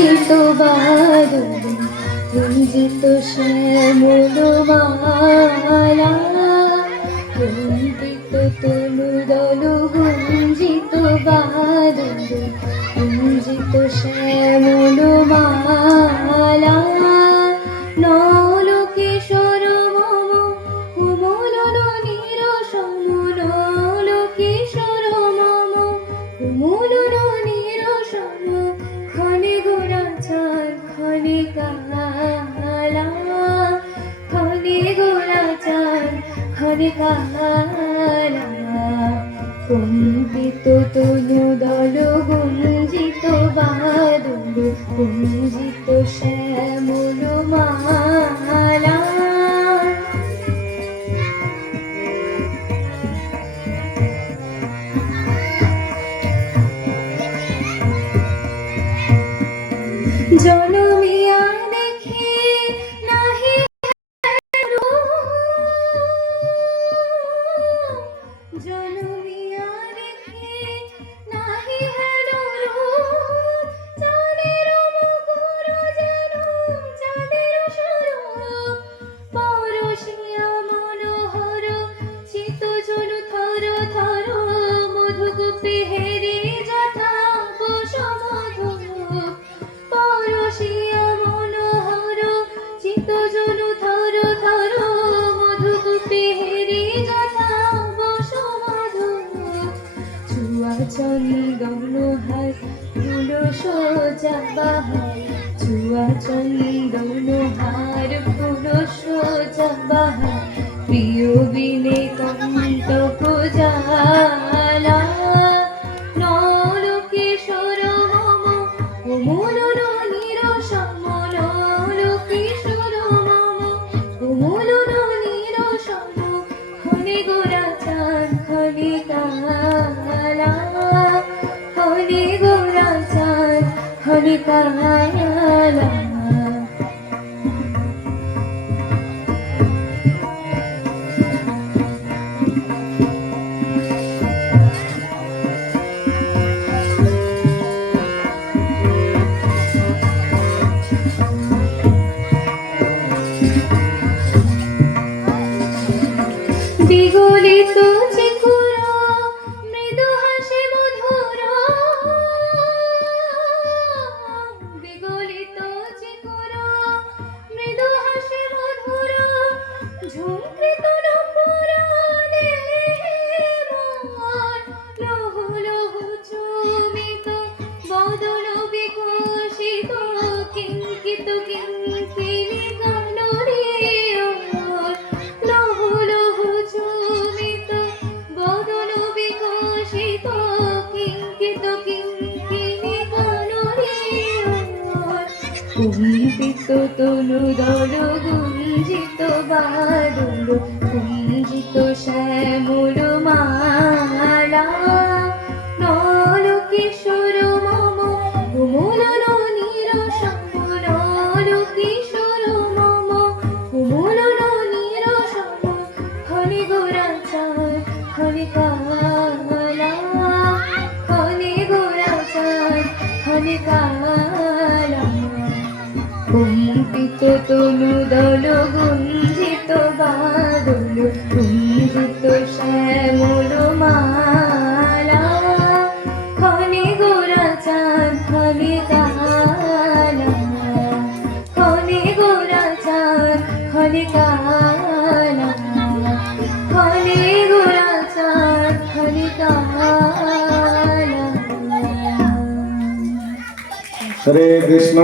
কুঞ্জিত বাদল কুঞ্জিত শ্যামল মালা কুঞ্জিত তনুদল গুঞ্জিত বাদল কুঞ্জিত শ্যামল মালা নলকিশোর মম কুমলন নিরসম নলকিশোর মম কুমলন নিরসম ক্ষণে গোরাচার ক্ষণে কালা ক্ষণে গোরাচার ক্ষণে কালা কম্পিত তনুদল গুঞ্জিত বাদল কুঞ্জিত শ্যামল মালা জনমিয়া দেখে নাহি জনমিয়া দেখে নাহি হেলো চাঁদের মুকুর যেন চাঁদের স্বরূপ পরশিয়া মনোহর চিত জন থর থর মধুগুপি হেরি যথা বসমধূপ পরশিয়া মনোহর চিত জন থর থর মধুগুপি হেরি যথা বসমধূপ ছুয়া চন্দন হার ফুল সোজা বাহার ছুয়া চন্দন হার ফুল সোজা বাহার প্রিয় বিনে কণ্টক জালা নলকিশোর মম কুমলন নিরসম নলকিশোর মম কুমলন নিরসম ক্ষণে গোরাচার ক্ষণে কালা ক্ষণে গোরাচার ক্ষণে কালা বিগলিত চিকুর মৃদু হাসি মধুর বিগলিত চিকুর মৃদু হাসি মধুর ঝুঁকৃত নপুর লহু লহু চুমিত বদন বিকশিত কিঙ্কিত কিঙ্কিনি গানরে লহু লহু চুমিত বদন বিকশিত কিঙ্কিত কিঙ্কিনি গানরে কুঞ্জিত তনুদল গুঞ্জিত বাদল কুঞ্জিত শ্যামল মালা নলকিশোর মম কুমলন নিরসম নলকিশোর মম কুমলন নিরসম ক্ষণে গোরাচার ক্ষণে কালা ক্ষণে গোরাচার ক্ষণে কালা কম্পিত তনুদল গুঞ্জিত বাদল কুঞ্জিত শ্যামল মালা ক্ষণে গোরাচার ক্ষণে কালা ক্ষণে গোরাচার ক্ষণে কালা ক্ষণে গোরাচার ক্ষণে কালা। হরে কৃষ্ণ।